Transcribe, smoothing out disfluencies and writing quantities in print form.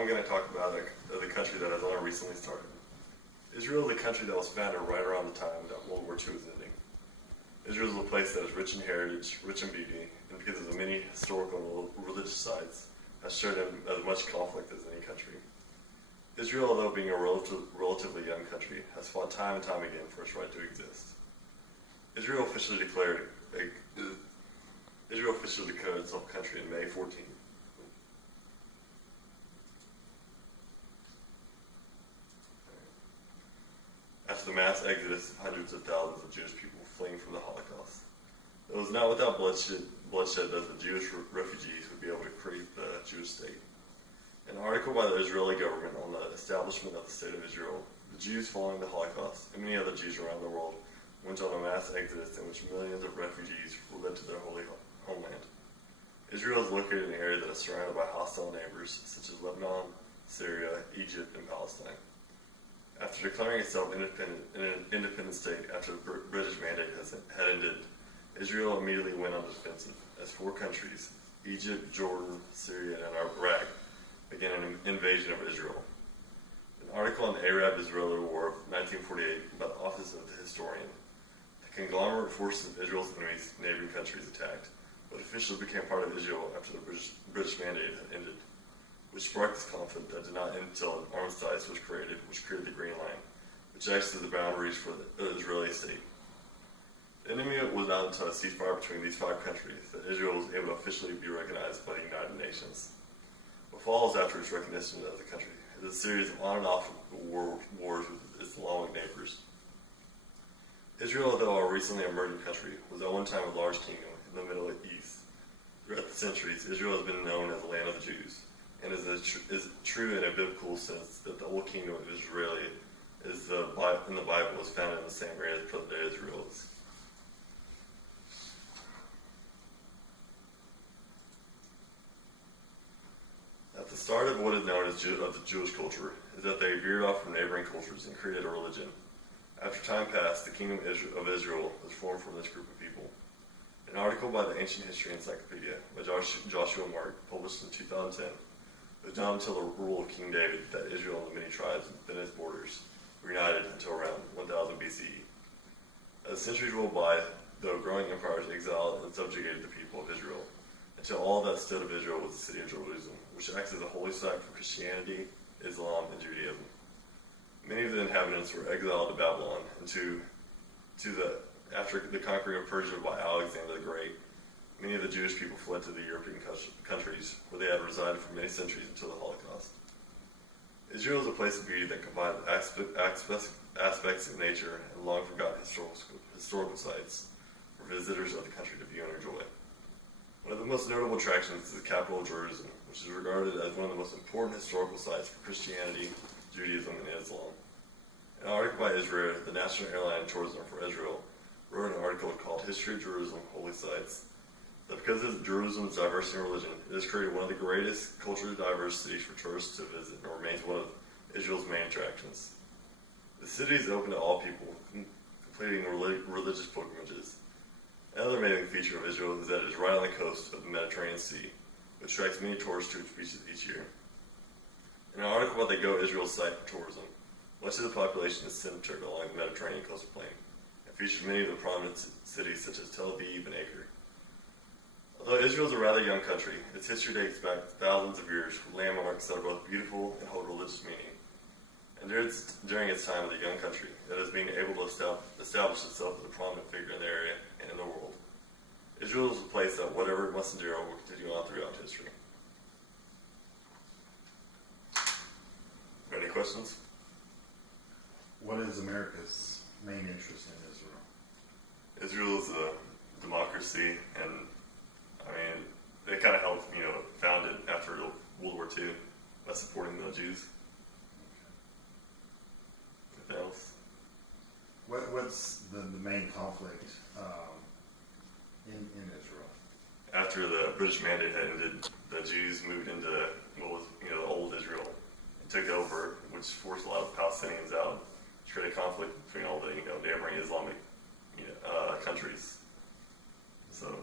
I'm going to talk about the country that has only recently started. Israel is a country that was founded right around the time that World War II was ending. Israel is a place that is rich in heritage, rich in beauty, and because of the many historical and religious sites, has shown as much conflict as any country. Israel, although being a relatively young country, has fought time and time again for its right to exist. Israel officially declared itself a country in May 14. After the mass exodus of hundreds of thousands of Jewish people fleeing from the Holocaust. It was not without bloodshed that the Jewish refugees would be able to create the Jewish state. An article by the Israeli government on the establishment of the State of Israel, the Jews following the Holocaust, and many other Jews around the world went on a mass exodus in which millions of refugees were led to their holy homeland. Israel is located in an area that is surrounded by hostile neighbors such as Lebanon, Syria, Egypt, and Palestine. After declaring itself an independent state after the British mandate had ended, Israel immediately went on the defensive as 4 countries, Egypt, Jordan, Syria, and Iraq, began an invasion of Israel. An article on the Arab-Israeli War of 1948 by the Office of the Historian. The conglomerate forces of Israel's enemies, neighboring countries attacked, but officially became part of Israel after the British mandate had ended, which sparked this conflict that did not end until an armistice was created, which created the Green Line, which acts as the boundaries for the Israeli state. The enemy was not until a ceasefire between these 5 countries that Israel was able to officially be recognized by the United Nations. What follows after its recognition as a country is a series of on and off wars with its Islamic neighbors. Israel, though a recently emerging country, was at one time a large kingdom in the Middle East. Throughout the centuries, Israel has been known as the land of the Jews, and is true in a biblical sense that the whole kingdom of Israel in the Bible is found in the same area as present-day Israel is. At the start of what is known as the Jewish culture is that they veered off from neighboring cultures and created a religion. After time passed, the kingdom of Israel was formed from this group of people. An article by the Ancient History Encyclopedia by Joshua Mark, published in 2010, it was not until the rule of King David that Israel and the many tribes within its borders were united until around 1000 BCE. As centuries rolled by, the growing empires exiled and subjugated the people of Israel, until all that stood of Israel was the city of Jerusalem, which acts as a holy site for Christianity, Islam, and Judaism. Many of the inhabitants were exiled to Babylon, and after the conquering of Persia by Alexander the Great, many of the Jewish people fled to the European countries where they had resided for many centuries until the Holocaust. Israel is a place of beauty that combines aspects of nature and long-forgotten historical sites for visitors of the country to view and enjoy. One of the most notable attractions is the capital of Jerusalem, which is regarded as one of the most important historical sites for Christianity, Judaism, and Islam. An article by Israel, the National Airline Tourism for Israel, wrote an article called History of Jerusalem, Holy Sites, that because of Jerusalem's diversity in religion, it has created one of the greatest culturally diverse cities for tourists to visit and remains one of Israel's main attractions. The city is open to all people, completing religious pilgrimages. Another amazing feature of Israel is that it is right on the coast of the Mediterranean Sea, which attracts many tourists to its beaches each year. In an article about the Go Israel site for tourism, much of the population is centered along the Mediterranean coastal plain, and features many of the prominent cities such as Tel Aviv and Acre. Although Israel is a rather young country, its history dates back thousands of years with landmarks that are both beautiful and hold religious meaning. And during its time as a young country, it has been able to establish itself as a prominent figure in the area and in the world. Israel is a place that whatever it must endure will continue on throughout history. Any questions? What is America's main interest in Israel? Israel is a democracy, and they kind of helped, found it after World War II by supporting the Jews. Anything else? What's the main conflict in Israel? After the British mandate had ended, the Jews moved into what was, the old Israel and took over, which forced a lot of Palestinians out, which created a conflict between all the, neighboring Islamic, countries. So